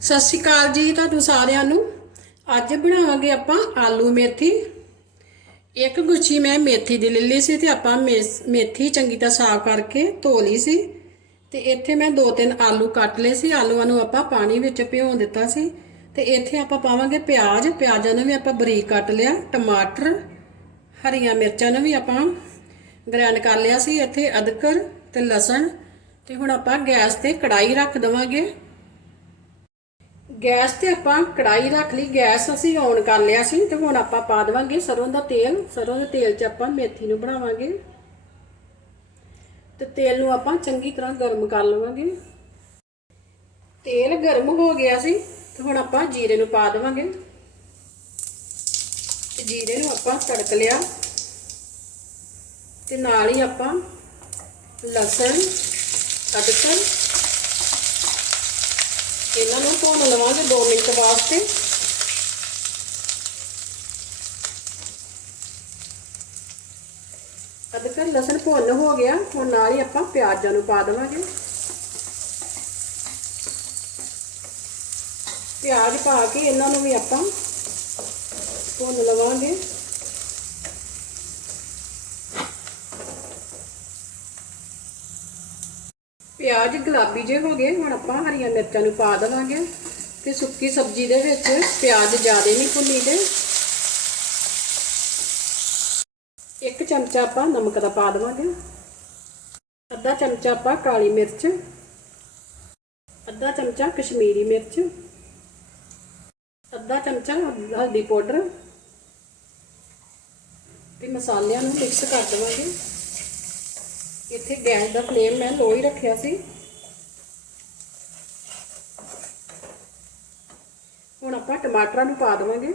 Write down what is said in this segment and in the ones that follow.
ਸਤਿ ਸ਼੍ਰੀ ਅਕਾਲ ਜੀ ਤੁਹਾਨੂੰ ਸਾਰਿਆਂ ਨੂੰ। ਅੱਜ ਬਣਾਵਾਂਗੇ ਆਪਾਂ ਆਲੂ ਮੇਥੀ। ਇੱਕ ਗੁੱਛੀ ਮੈਂ ਮੇਥੀ ਦੀ ਲੈ ਲਈ ਸੀ ਤੇ ਆਪਾਂ ਮੇਸ- ਮੇਥੀ ਚੰਗੀ ਤਰ੍ਹਾਂ ਸਾਫ਼ ਕਰਕੇ ਧੋ ਲਈ ਸੀ। ਤੇ ਇੱਥੇ ਮੈਂ ਦੋ ਤਿੰਨ ਆਲੂ ਕੱਟ ਲਏ ਸੀ। ਆਲੂਆਂ ਨੂੰ ਆਪਾਂ ਪਾਣੀ ਵਿੱਚ ਭਿਓ ਦਿੱਤਾ ਸੀ। ਤੇ ਇੱਥੇ ਆਪਾਂ ਪਾਵਾਂਗੇ ਪਿਆਜ਼। ਪਿਆਜ਼ਾਂ ਨੂੰ ਵੀ ਆਪਾਂ ਬਰੀਕ ਕੱਟ ਲਿਆ। ਟਮਾਟਰ, ਹਰੀਆਂ ਮਿਰਚਾਂ ਨੂੰ ਵੀ ਆਪਾਂ ਗ੍ਰਾਈਂਡ ਕਰ ਲਿਆ ਸੀ। ਇੱਥੇ ਅਦਰਕ ਤੇ ਲਸਣ। ਤੇ ਹੁਣ ਆਪਾਂ ਗੈਸ ਤੇ ਕੜਾਈ ਰੱਖ ਦਵਾਂਗੇ। ਗੈਸ ਤੇ ਆਪਾਂ ਕੜਾਈ ਰੱਖ ਲਈ। ਗੈਸ ਅਸੀਂ ਔਨ ਕਰ ਲਿਆ ਸੀ ਤੇ ਹੁਣ ਆਪਾਂ ਪਾ ਦੇਵਾਂਗੇ ਸਰੋਂ ਦਾ ਤੇਲ। ਸਰੋਂ ਦੇ ਤੇਲ 'ਚ ਆਪਾਂ ਮੇਥੀ ਨੂੰ ਬਣਾਵਾਂਗੇ। ਤੇ ਤੇਲ ਨੂੰ ਆਪਾਂ ਚੰਗੀ ਤਰ੍ਹਾਂ ਗਰਮ ਕਰ ਲਵਾਂਗੇ। ਤੇਲ ਗਰਮ ਹੋ ਗਿਆ ਸੀ ਤੇ ਹੁਣ ਆਪਾਂ ਜੀਰੇ ਨੂੰ ਪਾ ਦੇਵਾਂਗੇ। ਤੇ ਜੀਰੇ ਨੂੰ ਆਪਾਂ ਤੜਕ ਲਿਆ। ਤੇ ਨਾਲ ਹੀ ਆਪਾਂ ਲਸਣ, ਅਦਰਕ ਇਹਨਾਂ ਨੂੰ ਭੁੰਨ ਲਵਾਂਗੇ 2 ਮਿੰਟ ਵਾਸਤੇ। ਅਦਰਕ, ਲਸਣ ਭੁੰਨ ਹੋ ਗਿਆ। ਹੁਣ ਨਾਲ ਹੀ ਆਪਾਂ ਪਿਆਜ਼ਾਂ ਨੂੰ ਪਾ ਦੇਵਾਂਗੇ। ਪਿਆਜ਼ ਪਾ ਕੇ ਇਹਨਾਂ ਨੂੰ ਵੀ ਆਪਾਂ ਭੁੰਨ ਲਵਾਂਗੇ। ਪਿਆਜ਼ ਗੁਲਾਬੀ ਜੇ ਹੋ ਗਏ, ਹੁਣ ਆਪਾਂ ਹਰੀਆਂ ਮਿਰਚਾਂ ਨੂੰ ਪਾ ਦੇਵਾਂਗੇ ਤੇ ਸੁੱਕੀ ਸਬਜ਼ੀ ਦੇ ਵਿੱਚ ਪਿਆਜ਼ ਜ਼ਿਆਦਾ ਨਹੀਂ ਭੁੰਨੀਦੇ। ਇੱਕ ਚਮਚਾ ਆਪਾਂ ਨਮਕ ਦਾ ਪਾ ਦੇਵਾਂਗੇ। ਅੱਧਾ ਚਮਚਾ ਆਪਾਂ ਕਾਲੀ ਮਿਰਚ। ਅੱਧਾ ਚਮਚਾ ਕਸ਼ਮੀਰੀ ਮਿਰਚ। ਅੱਧਾ ਚਮਚਾ ਹਲਦੀ ਪਾਊਡਰ। ਤੇ ਮਸਾਲਿਆਂ ਨੂੰ ਮਿਕਸ ਕਰ ਦੇਵਾਂਗੇ। ਇੱਥੇ ਗੈਸ ਦਾ ਫਲੇਮ ਮੈਂ ਲੋ ਹੀ ਰੱਖਿਆ ਸੀ। ਹੁਣ ਆਪਾਂ ਟਮਾਟਰਾਂ ਨੂੰ ਪਾ ਦੇਵਾਂਗੇ।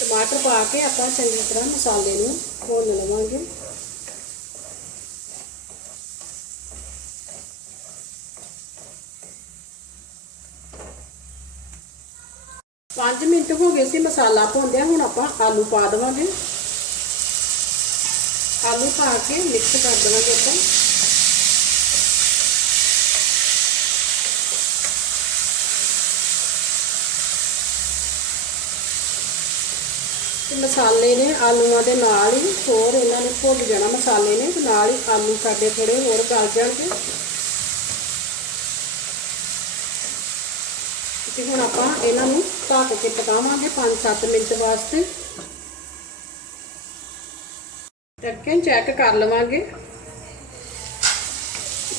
ਟਮਾਟਰ ਪਾ ਕੇ ਆਪਾਂ ਚੰਗੀ ਤਰ੍ਹਾਂ ਮਸਾਲੇ ਨੂੰ ਭੁੰਨ ਲਵਾਂਗੇ। ਪੰਜ ਮਿੰਟ ਹੋ ਗਏ ਸੀ ਮਸਾਲਾ ਭੁੰਨਦਿਆਂ, ਹੁਣ ਆਪਾਂ ਆਲੂ ਪਾ ਦੇਵਾਂਗੇ। ਆਲੂ ਪਾ ਕੇ ਮਿਕਸ ਕਰ ਦੇਵਾਂਗੇ ਆਪਾਂ। ਤੇ ਮਸਾਲੇ ਨੇ ਆਲੂਆਂ ਦੇ ਨਾਲ ਹੀ ਹੋਰ ਇਹਨਾਂ ਨੇ ਭੁੱਲ ਜਾਣਾ ਮਸਾਲੇ ਨੇ ਨਾਲ ਹੀ ਆਲੂ ਸਾਡੇ ਥੋੜੇ ਹੋਰ ਗਲ ਜਾਣਗੇ। ਤੇ ਹੁਣ ਆਪਾਂ ਇਹਨਾਂ ਨੂੰ ਢੱਕ ਕੇ ਪਕਾਵਾਂਗੇ 5-7 ਮਿੰਟ ਵਾਸਤੇ। ਢੱਕਣ ਚੈੱਕ ਕਰ ਲਵਾਂਗੇ।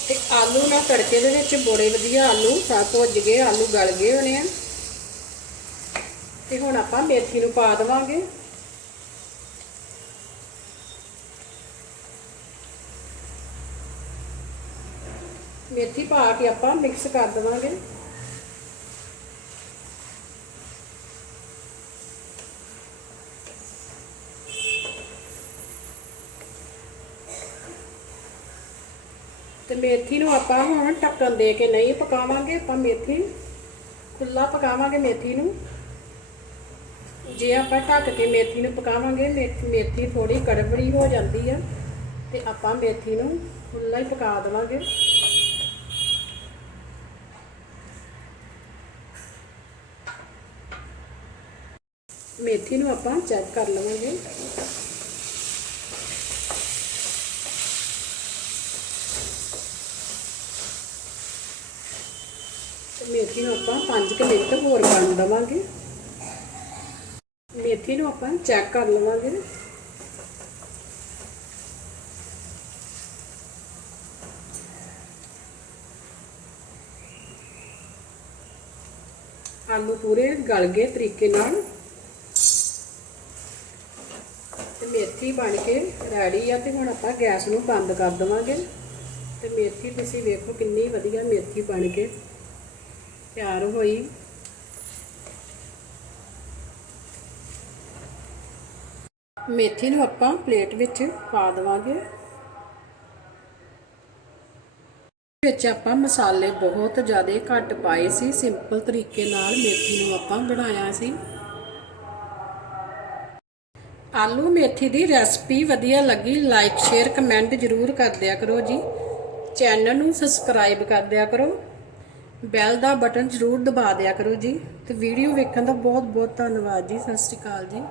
ਤੇ ਆਲੂ ਨਾਲ ਤੜਕੇ ਦੇ ਵਿੱਚ ਬੜੇ ਵਧੀਆ ਆਲੂ, ਸਭ ਭੁੱਜ ਗਏ ਆਲੂ ਗਲ ਗਏ ਹੋਣੇ ਆ। ਤੇ ਹੁਣ ਆਪਾਂ ਮੇਥੀ ਨੂੰ ਪਾ ਦੇਵਾਂਗੇ। ਮੇਥੀ ਪਾ ਕੇ ਆਪਾਂ ਮਿਕਸ ਕਰ ਦੇਵਾਂਗੇ। ਤੇ ਮੇਥੀ ਨੂੰ ਆਪਾਂ ਹੁਣ ਢੱਕਣ ਦੇ ਕੇ ਨਹੀਂ ਪਕਾਵਾਂਗੇ, ਆਪਾਂ ਮੇਥੀ ਖੁੱਲਾ ਪਕਾਵਾਂਗੇ ਮੇਥੀ ਨੂੰ। ਜੇ ਆਪਾਂ ਢੱਕ ਕੇ ਮੇਥੀ ਨੂੰ ਪਕਾਵਾਂਗੇ, ਮੇਥੀ ਮੇਥੀ ਥੋੜੀ ਕੜਵੜੀ ਹੋ ਜਾਂਦੀ ਆ ਤੇ ਆਪਾਂ ਮੇਥੀ ਨੂੰ ਖੁੱਲਾ ਹੀ ਪਕਾ ਦੇਵਾਂਗੇ। ਮੇਥੀ ਨੂੰ ਆਪਾਂ ਚੈੱਕ ਕਰ ਲਵਾਂਗੇ। ਮੇਥੀ ਨੂੰ ਆਪਾਂ 5 ਮਿੰਟ ਹੋਰ ਬਣ ਦਵਾਂਗੇ। ਮੇਥੀ ਨੂੰ ਆਪਾਂ ਚੈੱਕ ਕਰ ਲਵਾਂਗੇ। ਆਲੂ ਪੂਰੇ ਗਲ ਗਏ ਤਰੀਕੇ ਨਾਲ। ਤੇ ਮੇਥੀ ਬਣ ਕੇ ਰੈਡੀ ਆ ਤੇ ਹੁਣ ਆਪਾਂ ਗੈਸ ਨੂੰ ਬੰਦ ਕਰ ਦਵਾਂਗੇ। ਤੇ ਮੇਥੀ ਤੁਸੀਂ ਵੇਖੋ ਕਿੰਨੀ ਵਧੀਆ ਮੇਥੀ ਬਣ ਕੇ। ਤਿਆਰ ਹੋਈ। ਮੇਥੀ ਨੂੰ ਆਪਾਂ ਪਲੇਟ ਵਿੱਚ ਪਾ ਦੇਵਾਂਗੇ। ਵਿੱਚ ਆਪਾਂ ਮਸਾਲੇ ਬਹੁਤ ਜ਼ਿਆਦਾ ਘੱਟ ਪਾਏ ਸੀ। ਸਿੰਪਲ ਤਰੀਕੇ ਨਾਲ ਮੇਥੀ ਨੂੰ ਆਪਾਂ ਬਣਾਇਆ ਸੀ। ਆਲੂ ਮੇਥੀ ਦੀ ਰੈਸਪੀ ਵਧੀਆ ਲੱਗੀ, ਲਾਈਕ, ਸ਼ੇਅਰ, ਕਮੈਂਟ ਜ਼ਰੂਰ ਕਰ ਦਿਆ ਕਰੋ ਜੀ। ਚੈਨਲ ਨੂੰ ਸਬਸਕ੍ਰਾਈਬ ਕਰ ਦਿਆ ਕਰੋ। ਬੈਲ ਦਾ ਬਟਨ ਜ਼ਰੂਰ ਦਬਾ ਦਿਆ ਕਰੋ ਜੀ ਤੇ ਵੀਡੀਓ ਵੇਖਣ ਦਾ ਬਹੁਤ ਬਹੁਤ ਧੰਨਵਾਦ ਜੀ। ਸਤਿ ਸ਼੍ਰੀ ਅਕਾਲ ਜੀ।